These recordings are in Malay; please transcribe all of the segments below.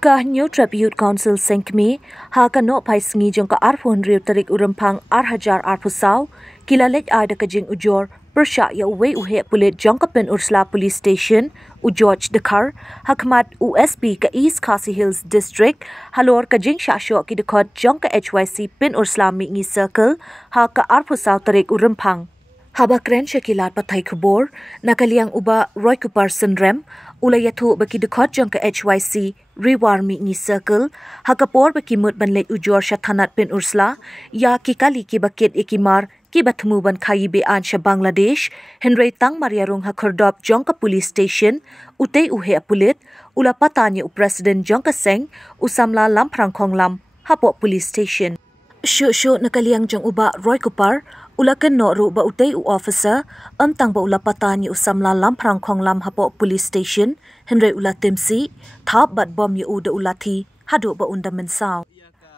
Ka New Tribute Council Sengkmi ha ka no pai sngi jong ka arphon riu tarik urampang hajar arphusau kilalet ada ka jing ujor persha ya uwe uhe pulit jong ka pen Ursula Police Station u George Dekar hakmat USP ka East Khasi Hills District halor ka jing shasho ki dekhot jong ka HYC pen Ursula mi ngi circle ha ka arphusau tarik urampang haba kren shakilat pathai khubor nakaliang uba Roy Kupar Sunrem ulayathu baki dekhot jong ka HYC rewar mi ngi circle hakapor baki mut banlet ujor shathanat pen Ursula ya ki kali ki baket ikimar ki bathmu ban khai be an sha Bangladesh Henry Tang Mariarung hakordop jong ka police station utei uhe pulit ula patanya u president jong ka seng usamla lamprang khonglam hapo police station shu nakaliang jong uba Roy Kupar ulakan no ru ba utei u officer amtang ba ula patani usamla lamprang khonglam hapo police station Henry ula temsi thap bat bom yu uda ulati hadu ba unda mensaw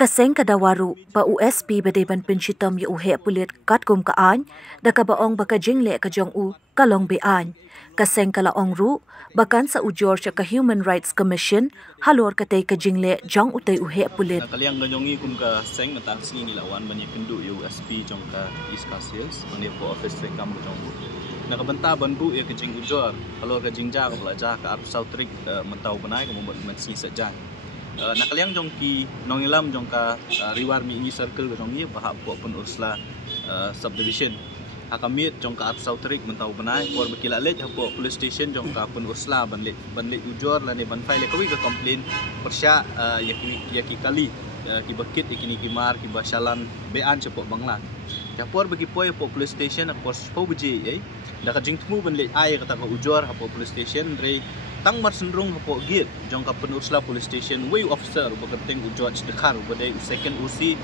kaseng kadawaru ba USP badeban pinchitom yu uhe pulit katkum ka an daka baong baka jingle ka jong u kalong be an kaseng kala ong ru bakan sa ujor sa ka Human Rights Commission halor ka tay ka jingle jong utay uhe pulit kaliang ganyongi kum ka seng matang singi nilawan banyak kendu USP jong ka East Khasi Hills banyak po office se kam jong nakabanta banbu ya ka jing ujor halor ka jingja ka belajar ka ap sautrik mentau banai ka membuat mensi saja nakaliang jong ki nongilam jong ka riwar mi ini circle ka jong ni bahap po pun Ursula subdivision akamit jong ka ap sautrik mentau banai or bakila let hapo police station jong ka pun Ursula banlet ujor la ne ban file ka wi ka complain persya yaki kali ki bakit ikini kimar ki basalan bean cepo bangla japor bagi poy hapo police station hapo po beje da ka jingtmu banlet ai kata ka ujor hapo police station re tang mar sendrung hapo git jong ka pen Ursula Police Station way officer bakateng u George Dekar badai second UC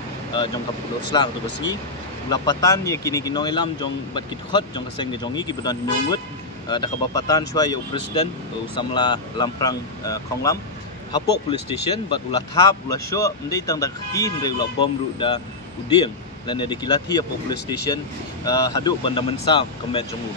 jong ka pen Ursula to basngi lapatan ye kini kinong ilam jong bat kit khot jong ka seng jongi ki badan nyungut da ka bapatan shwa ye president usamla lamprang khonglam hapo police station bat ulah thap ulah sho ndai tang da khti ndai ulah bom ru da uding lan de kilati hapo police station hadu banda mensa kemet jongu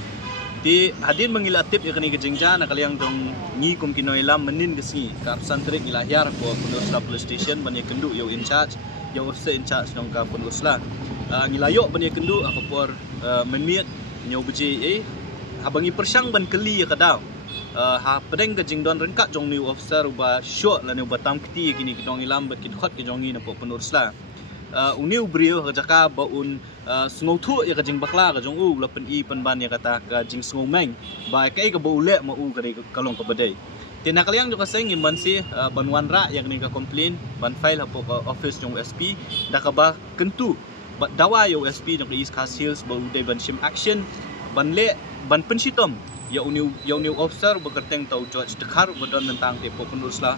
di hadin mengilatip ya kini kejengja nakaliang jong ngi kum kinoilam menin gesni kap santrik ilahyar ko Ursula Police Station banyak kendu yo in charge yo officer in charge jong ka Ursula ngilayok banyak kendu akapor menmiet nyo beje habangi persang ban keli ya kadau ha pedeng kejeng don rengkat jong new officer uba shot la ne batam kti kini kidong ilam bat kit khot ke jongi na po Ursula uniu brio jaka ba un sngau thu ya ka jing bakla ka jong u la pen i pen ban ya kata ka jing sngau meng ba kai ka bo le ma u ka dei kalong ka badai tina kaliang jo ka seng man si banwan ra yang ni ka complain ban file hapo ka office jong SP da ka ba kentu ba dawa yo SP jong East Khasi Hills ba udai ban shim action ban le ban pensitom ya uniu officer bekerteng tau George Dekar badon tentang te po Ursula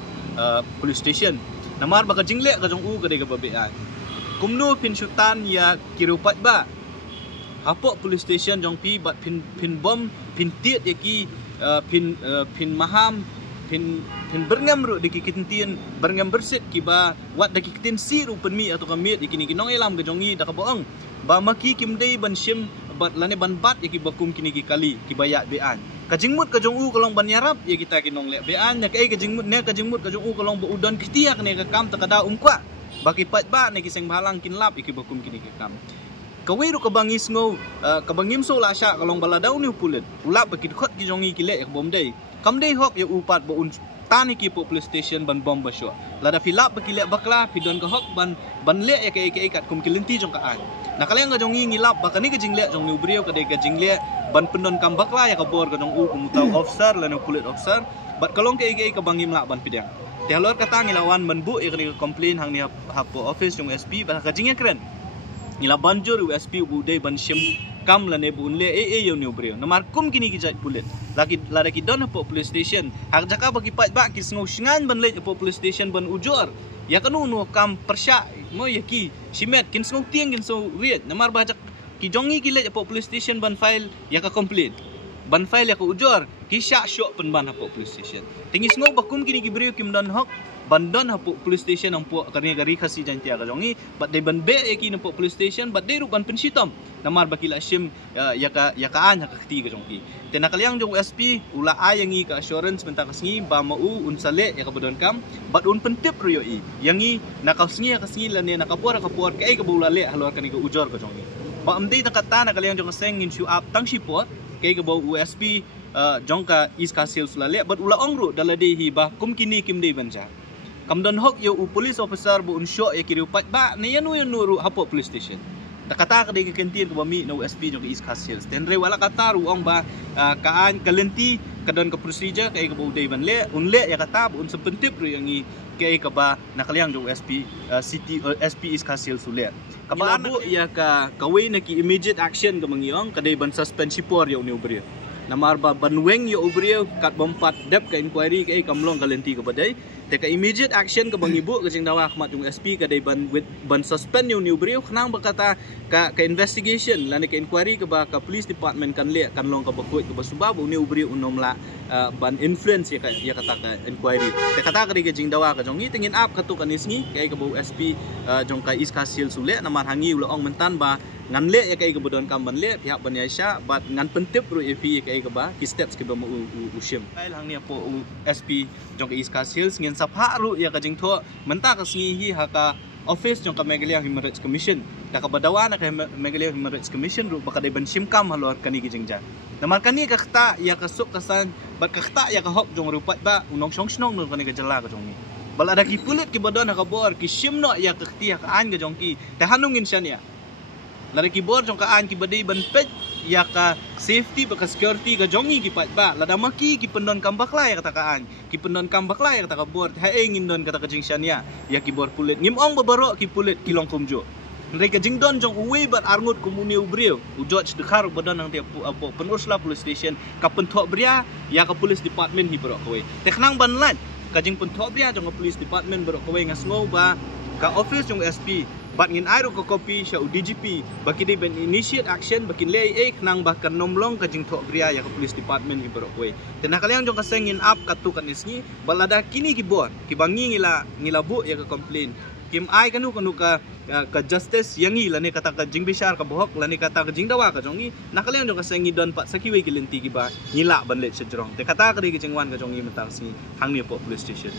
Police Station namar ba ka jingle ka jong u ka dei ka babean kumnu pin syutan ya kirupat ba hapo police station jong pi bat pin bom pin tiet ya ki pin maham pin berngam ru diki kitintien berngam bersit ki ba wat daki kitin si ru penmi atau kamit ikini kinong elam ke jongi da ka boang ba maki kimdei ban shim bat lane ban bat ya ki bakum kini ki kali ki bayak bean kajingmut ka jong u kolong ban yarap ya kita kinong le bean ya kai kajingmut ne kajingmut ka jong u kolong ba udon kitiak ne ka kam ta kada umkwa baki pat ba ne kiseng balang kinlap iki bakum kini kekam kawiru kabangis ngo kabangim so la sha kalong bala daw ni pulet ulap baki khot ki jongi ki le bom dei kam dei hok ya upat bo un tani ki po police station ban bom basho lada filap baki le bakla pidon ka hok ban le ya ke kat kum kilenti jong ka an nakaleng ga jongi ngilap bakani ka jingle jong ni brio ka de ka jingle ban pendon kam bakla ya ka bor ka jong u kumutau officer la no pulet officer bat kalong ke kabangim la ban pidang Tialor kata ngilawan menbu ya kena komplain hang ni hapo office jong SP bah kajingnya keren ngila banjur USP budai ban shim kam la ne bunle yo new brio nomar kum kini ki jait pulet lagi lada ki don hapo police station hak jaka bagi pat ba ki sngo shingan ban le hapo police station ban ujor ya kanu no kam persya mo ya ki shimet kin sngo tieng kin so riet nomar ba jak ki jongi ki le hapo police station ban file ya ka komplain ban file ya ko ujor ki syak syok pen ban hapo police station tingis ngau bakum kini ki brio kim don hok bandon hapo police station ang po karya gari kasi jan tia ka jongi but they ban be eki na po police station but they ruban pensitom namar bakila sim ya ka an ha ka ti ka jongi tenakaliang jong SP ula ayangi ka assurance benta kasngi ba mau unsale ya ka bodon kam but un pentip rio i yangi nakasngi kasngi lan ne nakapor ka ai ka bulale halor kan ka ujor ka jongi ba amdei nakata nakaliang jong seng in show up tang sipot kay ka bo USP jongka iska sales ula le but ula ongru dalade hi ba kum kini kim dei banja kamdon hok yo u police officer bu unsyo ya kiri upat ba ne yanu nuru hapo police station takata ka dei kentir ko bami no USP jong iska sales tenre wala kata ruang ba kaan kalenti kadon ka procedure kay ka bo dei ban le unle ya kata bu un sepentip ru yang kay ka ba nakaliang jong USP city SP iska sales ule kabaan bu ya ka kaway na ki immediate action ka mangiong kadai ban suspend sipor yo ni ubrio namar ba banweng yo ubrio kat bompat dep ka inquiry kay kamlong kalenti ka badai te ka immediate action ka bangibu ka jing dawa khmat jong SP kadai ban suspend yo ni ubrio khnang bakata ka investigation lani ka inquiry ka ba ka police department kan le kan long ka bakoi ka basubab ni ubrio unomla ban influence ya kata ka inquiry te kata ka jing dawa ka jong tingin up ka tu kanisngi kay ka bo SP jong ka iska sil sule namar hangi ulong mentan ba ngan le ya kay ka bodon kam ban le pihak ban yaisha but ngan pentip ru epi kay ka ba ki steps ke ba mu ushim ai hang ni po SP jong ka iska sales ngin sapha ru ya ka jing tho menta ka sngi hi ha ka office jong ka Megalia Human Rights Commission ka badawa na ka Megalia Human Rights Commission ru baka dai ban simkam halor kani ki jingja namar kani ka kta ya ka suk kasan bat ka kta ya ka hok jong rupat ba unong song snong no kani ka jala ka jong ni bal ada ki pulit ki bodon ka bor ki simno ya ka kti ka an ka jong ki ta hanungin siya niya lada ki bor jong ka an ki badai ban pet ya ka safety ba ka security ka jongi ki pat ba lada maki ki pendon kambak la ya kata ka an ki pendon kambak la ya kata ka bor ha engin don kata ka jing siya niya ya ki bor pulit ngimong babaro ki pulit ki long kumjo mereka jing don jong uwe bat arngut komuni ubrio u George dekar badan nang dia apo penusla police station ka pentok bria ya ka police department hi bro kowe teknang ban lat ka jing pentok bria jong police department bro kowe ngasngo ba ka office jong SP bat ngin airo ko copy sya DGP baki de ben initiate action bakin lei nang bahkan nomlong ka jing thok bria ya ka police department hi bro kowe tena kaliang jong ka sengin up ka tu kan isni balada kini ki bor ki bangi ngila bu ya ka complain kim ai kanu ka justice yangi lani kata ka jing bishar ka bohok lani kata ka jing dawa ka jongi nakaliang jong ka sengi don pat sakiwe ki lenti ki ba ngila ban le sejrong te kata ka de ki jingwan ka jongi mentang si hang ni po police station